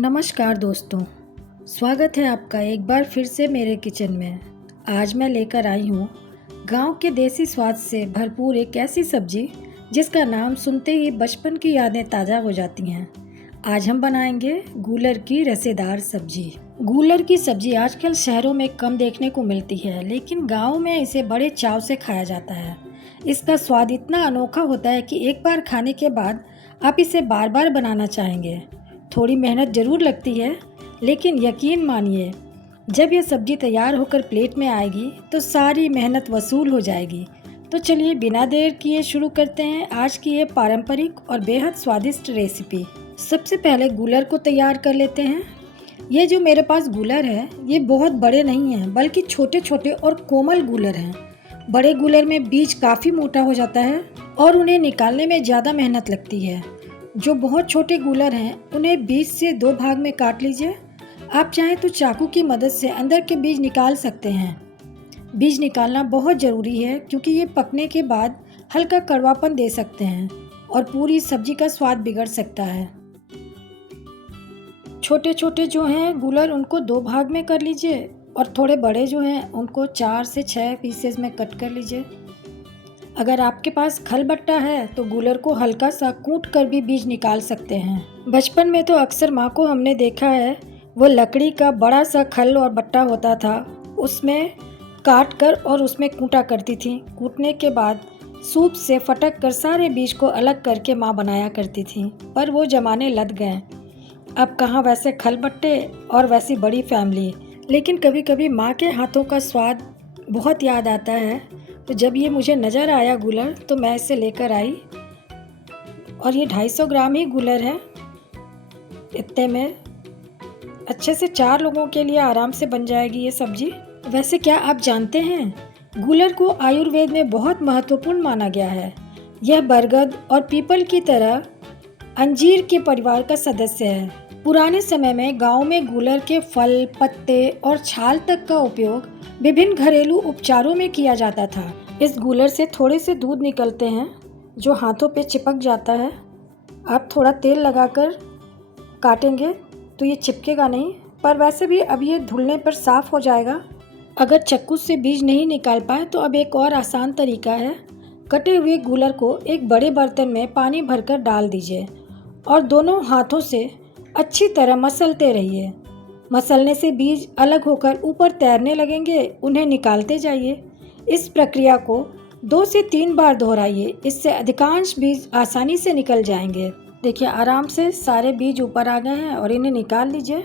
नमस्कार दोस्तों, स्वागत है आपका एक बार फिर से मेरे किचन में। आज मैं लेकर आई हूँ गांव के देसी स्वाद से भरपूर एक ऐसी सब्जी जिसका नाम सुनते ही बचपन की यादें ताज़ा हो जाती हैं। आज हम बनाएंगे गूलर की रसेदार सब्जी। गूलर की सब्जी आजकल शहरों में कम देखने को मिलती है, लेकिन गाँव में इसे बड़े चाव से खाया जाता है। इसका स्वाद इतना अनोखा होता है कि एक बार खाने के बाद आप इसे बार बार बनाना चाहेंगे। थोड़ी मेहनत ज़रूर लगती है, लेकिन यकीन मानिए जब यह सब्ज़ी तैयार होकर प्लेट में आएगी तो सारी मेहनत वसूल हो जाएगी। तो चलिए बिना देर किए शुरू करते हैं आज की ये पारंपरिक और बेहद स्वादिष्ट रेसिपी। सबसे पहले गूलर को तैयार कर लेते हैं। ये जो मेरे पास गूलर है ये बहुत बड़े नहीं हैं, बल्कि छोटे छोटे और कोमल गूलर हैं। बड़े गूलर में बीज काफ़ी मोटा हो जाता है और उन्हें निकालने में ज़्यादा मेहनत लगती है। जो बहुत छोटे गूलर हैं उन्हें बीज से 2 भाग में काट लीजिए। आप चाहें तो चाकू की मदद से अंदर के बीज निकाल सकते हैं। बीज निकालना बहुत ज़रूरी है क्योंकि ये पकने के बाद हल्का कड़वापन दे सकते हैं और पूरी सब्जी का स्वाद बिगड़ सकता है। छोटे छोटे जो हैं गूलर उनको 2 भाग में कर लीजिए और थोड़े बड़े जो हैं उनको 4 से 6 पीसेस में कट कर लीजिए। अगर आपके पास खलबट्टा है तो गूलर को हल्का सा कूट कर भी बीज निकाल सकते हैं। बचपन में तो अक्सर माँ को हमने देखा है, वो लकड़ी का बड़ा सा खल और बट्टा होता था, उसमें काट कर और उसमें कूटा करती थी। कूटने के बाद सूप से फटक कर सारे बीज को अलग करके माँ बनाया करती थी, पर वो ज़माने लद गए। अब कहाँ वैसे खलबट्टे और वैसी बड़ी फैमिली, लेकिन कभी कभी माँ के हाथों का स्वाद बहुत याद आता है। तो जब ये मुझे नज़र आया गूलर तो मैं इसे लेकर आई और ये 250 ग्राम ही गूलर है। इतने में अच्छे से 4 लोगों के लिए आराम से बन जाएगी ये सब्जी। वैसे क्या आप जानते हैं गूलर को आयुर्वेद में बहुत महत्वपूर्ण माना गया है। यह बरगद और पीपल की तरह अंजीर के परिवार का सदस्य है। पुराने समय में गांव में गूलर के फल, पत्ते और छाल तक का उपयोग विभिन्न घरेलू उपचारों में किया जाता था। इस गूलर से थोड़े से दूध निकलते हैं जो हाथों पे चिपक जाता है। आप थोड़ा तेल लगाकर काटेंगे तो ये चिपकेगा नहीं, पर वैसे भी अब ये धुलने पर साफ़ हो जाएगा। अगर चक्कू से बीज नहीं निकाल पाए तो अब एक और आसान तरीका है। कटे हुए गूलर को एक बड़े बर्तन में पानी भरकर डाल दीजिए और दोनों हाथों से अच्छी तरह मसलते रहिए। मसलने से बीज अलग होकर ऊपर तैरने लगेंगे, उन्हें निकालते जाइए। इस प्रक्रिया को 2 से 3 बार दोहराइए, इससे अधिकांश बीज आसानी से निकल जाएंगे। देखिए आराम से सारे बीज ऊपर आ गए हैं और इन्हें निकाल लीजिए।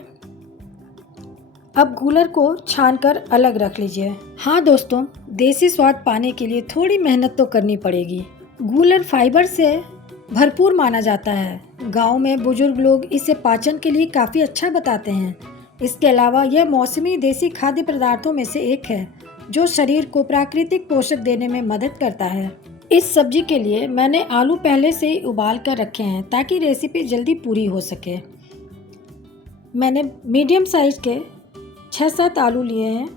अब गूलर को छानकर अलग रख लीजिए। हाँ दोस्तों, देसी स्वाद पाने के लिए थोड़ी मेहनत तो करनी पड़ेगी। गूलर फाइबर से भरपूर माना जाता है। गांव में बुजुर्ग लोग इसे पाचन के लिए काफ़ी अच्छा बताते हैं। इसके अलावा यह मौसमी देसी खाद्य पदार्थों में से एक है जो शरीर को प्राकृतिक पोषक देने में मदद करता है। इस सब्जी के लिए मैंने आलू पहले से ही उबाल कर रखे हैं ताकि रेसिपी जल्दी पूरी हो सके। मैंने मीडियम साइज के 6-7 आलू लिए हैं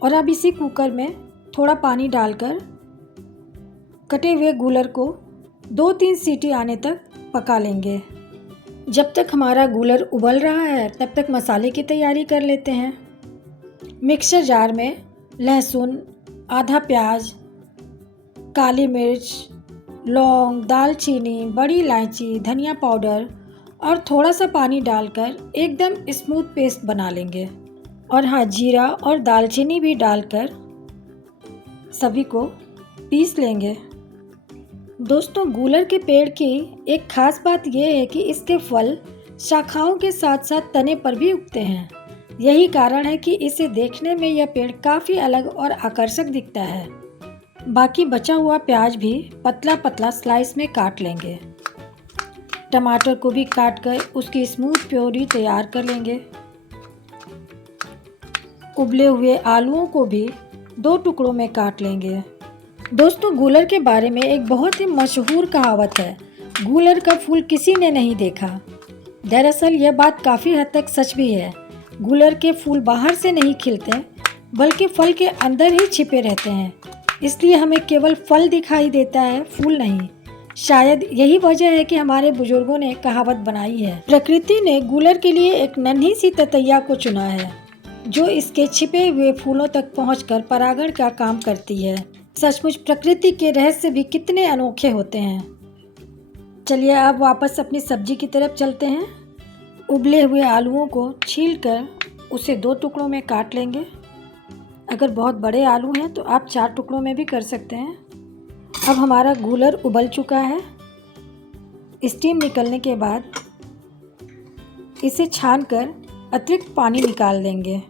और अब इसी कुकर में थोड़ा पानी डालकर कटे हुए गूलर को 2-3 सीटी आने तक पका लेंगे। जब तक हमारा गूलर उबल रहा है तब तक मसाले की तैयारी कर लेते हैं। मिक्सर जार में लहसुन, आधा प्याज, काली मिर्च, लौंग, दालचीनी, बड़ी इलायची, धनिया पाउडर और थोड़ा सा पानी डालकर एकदम स्मूथ पेस्ट बना लेंगे। और हाँ, जीरा और दालचीनी भी डालकर सभी को पीस लेंगे। दोस्तों, गूलर के पेड़ की एक खास बात यह है कि इसके फल शाखाओं के साथ साथ तने पर भी उगते हैं। यही कारण है कि इसे देखने में यह पेड़ काफ़ी अलग और आकर्षक दिखता है। बाकी बचा हुआ प्याज भी पतला पतला स्लाइस में काट लेंगे। टमाटर को भी काट कर उसकी स्मूथ प्योरी तैयार कर लेंगे। उबले हुए आलूओं को भी 2 टुकड़ों में काट लेंगे। दोस्तों, गूलर के बारे में एक बहुत ही मशहूर कहावत है, गूलर का फूल किसी ने नहीं देखा। दरअसल यह बात काफ़ी हद तक सच भी है। गूलर के फूल बाहर से नहीं खिलते, बल्कि फल के अंदर ही छिपे रहते हैं। इसलिए हमें केवल फल दिखाई देता है, फूल नहीं। शायद यही वजह है कि हमारे बुजुर्गों ने कहावत बनाई है, प्रकृति ने गूलर के लिए एक नन्ही सी ततैया को चुना है जो इसके छिपे हुए फूलों तक पहुंचकर परागण का काम करती है। सचमुच प्रकृति के रहस्य भी कितने अनोखे होते हैं। चलिए अब वापस अपनी सब्जी की तरफ चलते हैं। उबले हुए आलूओं को छीलकर उसे 2 टुकड़ों में काट लेंगे। अगर बहुत बड़े आलू हैं तो आप 4 टुकड़ों में भी कर सकते हैं। अब हमारा गूलर उबल चुका है। स्टीम निकलने के बाद इसे छानकर अतिरिक्त पानी निकाल देंगे।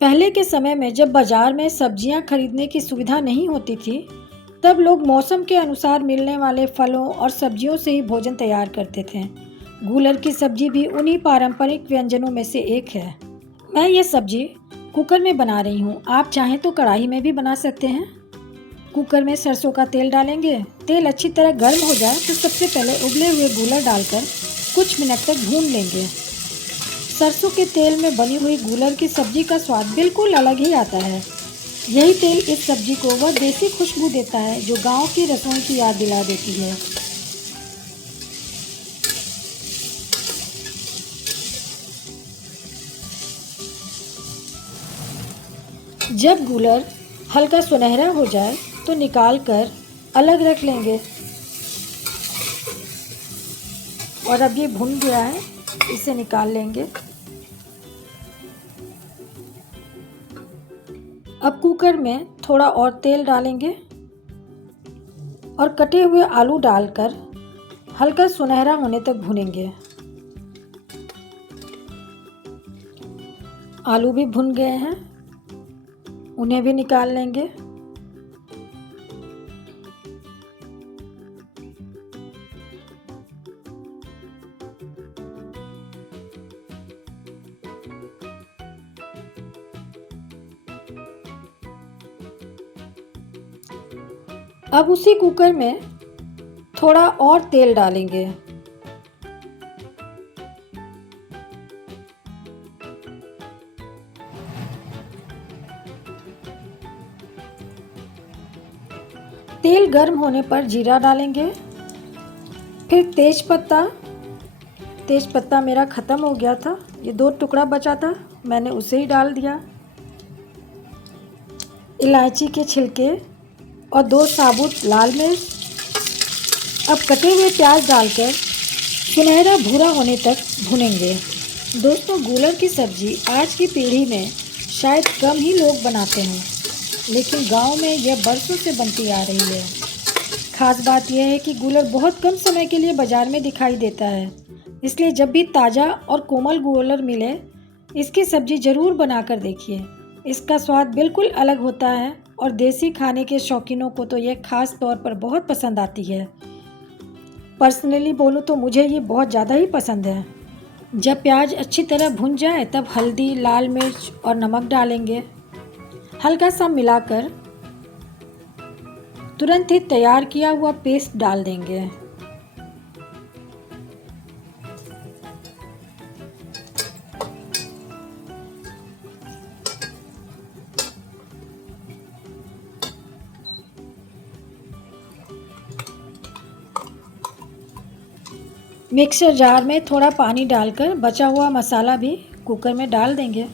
पहले के समय में जब बाज़ार में सब्जियां खरीदने की सुविधा नहीं होती थी, तब लोग मौसम के अनुसार मिलने वाले फलों और सब्जियों से ही भोजन तैयार करते थे। गूलर की सब्जी भी उन्हीं पारंपरिक व्यंजनों में से एक है। मैं ये सब्जी कुकर में बना रही हूँ। आप चाहें तो कढ़ाई में भी बना सकते हैं। कुकर में सरसों का तेल डालेंगे। तेल अच्छी तरह गर्म हो जाए तो सबसे पहले उबले हुए गूलर डालकर कुछ मिनट तक भून लेंगे। सरसों के तेल में बनी हुई गूलर की सब्जी का स्वाद बिल्कुल अलग ही आता है। यही तेल इस सब्जी को वह देसी खुशबू देता है जो गांव की रसोई की याद दिला देती है। जब गूलर हल्का सुनहरा हो जाए तो निकाल कर अलग रख लेंगे। और अब ये भुन गया है, इसे निकाल लेंगे। अब कुकर में थोड़ा और तेल डालेंगे और कटे हुए आलू डालकर हल्का सुनहरा होने तक भुनेंगे। आलू भी भुन गए हैं, उन्हें भी निकाल लेंगे। अब उसी कुकर में थोड़ा और तेल डालेंगे। तेल गर्म होने पर जीरा डालेंगे, फिर तेज पत्ता मेरा ख़त्म हो गया था, ये 2 टुकड़ा बचा था, मैंने उसे ही डाल दिया। इलायची के छिलके और 2 साबुत लाल मिर्च। अब कटे हुए प्याज डालकर सुनहरा भूरा होने तक भुनेंगे। दोस्तों, गूलर की सब्ज़ी आज की पीढ़ी में शायद कम ही लोग बनाते हैं, लेकिन गांव में यह बरसों से बनती आ रही है। खास बात यह है कि गूलर बहुत कम समय के लिए बाज़ार में दिखाई देता है, इसलिए जब भी ताज़ा और कोमल गूलर मिले, इसकी सब्ज़ी ज़रूर बनाकर देखिए। इसका स्वाद बिल्कुल अलग होता है और देसी खाने के शौकीनों को तो यह खास तौर पर बहुत पसंद आती है। पर्सनली बोलूँ तो मुझे ये बहुत ज़्यादा ही पसंद है। जब प्याज अच्छी तरह भुन जाए तब हल्दी, लाल मिर्च और नमक डालेंगे। हल्का सा मिलाकर तुरंत ही तैयार किया हुआ पेस्ट डाल देंगे। मिक्सर जार में थोड़ा पानी डालकर बचा हुआ मसाला भी कुकर में डाल देंगे।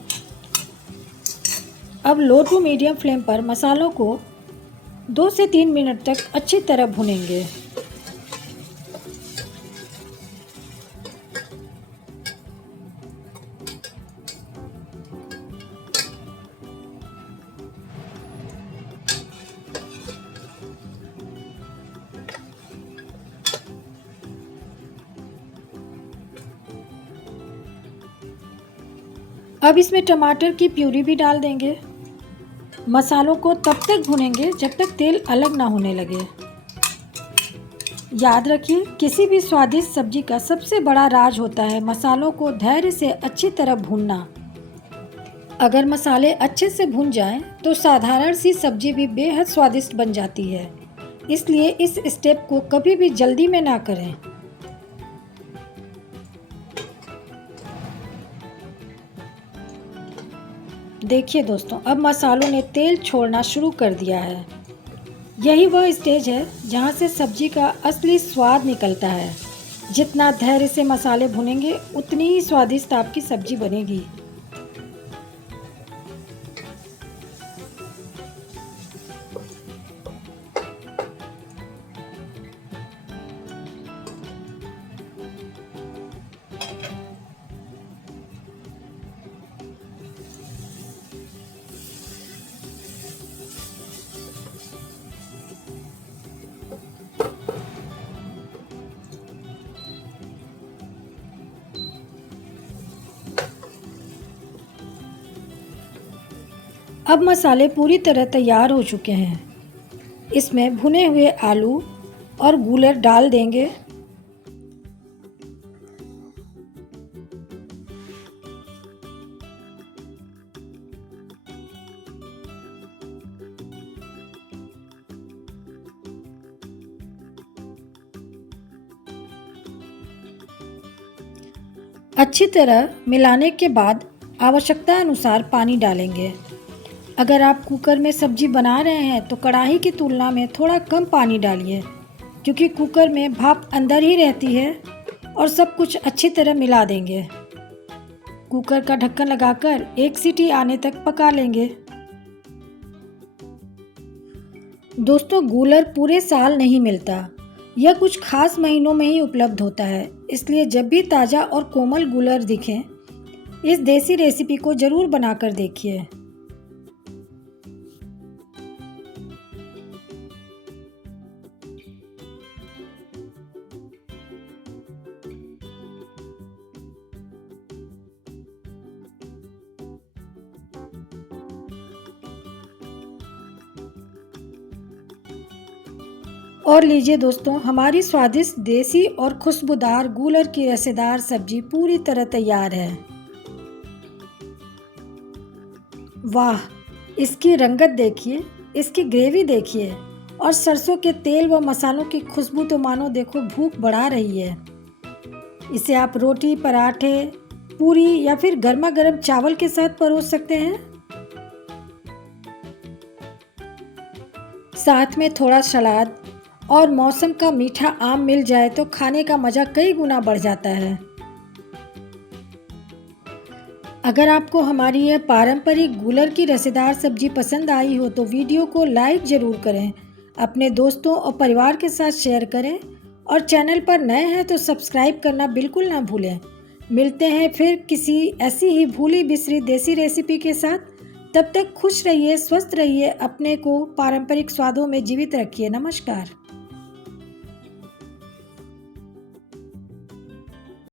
अब लो टू मीडियम फ्लेम पर मसालों को 2 से 3 मिनट तक अच्छी तरह भुनेंगे। अब इसमें टमाटर की प्यूरी भी डाल देंगे। मसालों को तब तक भुनेंगे जब तक तेल अलग ना होने लगे। याद रखिए, किसी भी स्वादिष्ट सब्जी का सबसे बड़ा राज होता है मसालों को धैर्य से अच्छी तरह भूनना। अगर मसाले अच्छे से भुन जाएं, तो साधारण सी सब्जी भी बेहद स्वादिष्ट बन जाती है। इसलिए इस स्टेप को कभी भी जल्दी में ना करें। देखिए दोस्तों, अब मसालों ने तेल छोड़ना शुरू कर दिया है। यही वह स्टेज है जहाँ से सब्जी का असली स्वाद निकलता है। जितना धैर्य से मसाले भुनेंगे उतनी ही स्वादिष्ट आपकी सब्जी बनेगी। अब मसाले पूरी तरह तैयार हो चुके हैं। इसमें भुने हुए आलू और गूलर डाल देंगे। अच्छी तरह मिलाने के बाद आवश्यकता अनुसार पानी डालेंगे। अगर आप कुकर में सब्जी बना रहे हैं तो कढ़ाई की तुलना में थोड़ा कम पानी डालिए, क्योंकि कुकर में भाप अंदर ही रहती है और सब कुछ अच्छी तरह मिला देंगे। कुकर का ढक्कन लगाकर 1 सीटी आने तक पका लेंगे। दोस्तों, गूलर पूरे साल नहीं मिलता, यह कुछ खास महीनों में ही उपलब्ध होता है। इसलिए जब भी ताज़ा और कोमल गूलर दिखें, इस देसी रेसिपी को ज़रूर बनाकर देखिए। और लीजिए दोस्तों, हमारी स्वादिष्ट देसी और खुशबूदार गूलर की रसेदार सब्जी पूरी तरह तैयार है। वाह, इसकी रंगत देखिए, इसकी ग्रेवी देखिए और सरसों के तेल व मसालों की खुशबू तो मानो देखो भूख बढ़ा रही है। इसे आप रोटी, पराठे, पूरी या फिर गर्मा गर्म चावल के साथ परोस सकते हैं। साथ में थोड़ा सलाद और मौसम का मीठा आम मिल जाए तो खाने का मज़ा कई गुना बढ़ जाता है। अगर आपको हमारी यह पारंपरिक गूलर की रसेदार सब्जी पसंद आई हो तो वीडियो को लाइक ज़रूर करें, अपने दोस्तों और परिवार के साथ शेयर करें और चैनल पर नए हैं तो सब्सक्राइब करना बिल्कुल ना भूलें। मिलते हैं फिर किसी ऐसी ही भूली बिसरी देसी रेसिपी के साथ। तब तक खुश रहिए, स्वस्थ रहिए, अपने को पारंपरिक स्वादों में जीवित रखिए। नमस्कार।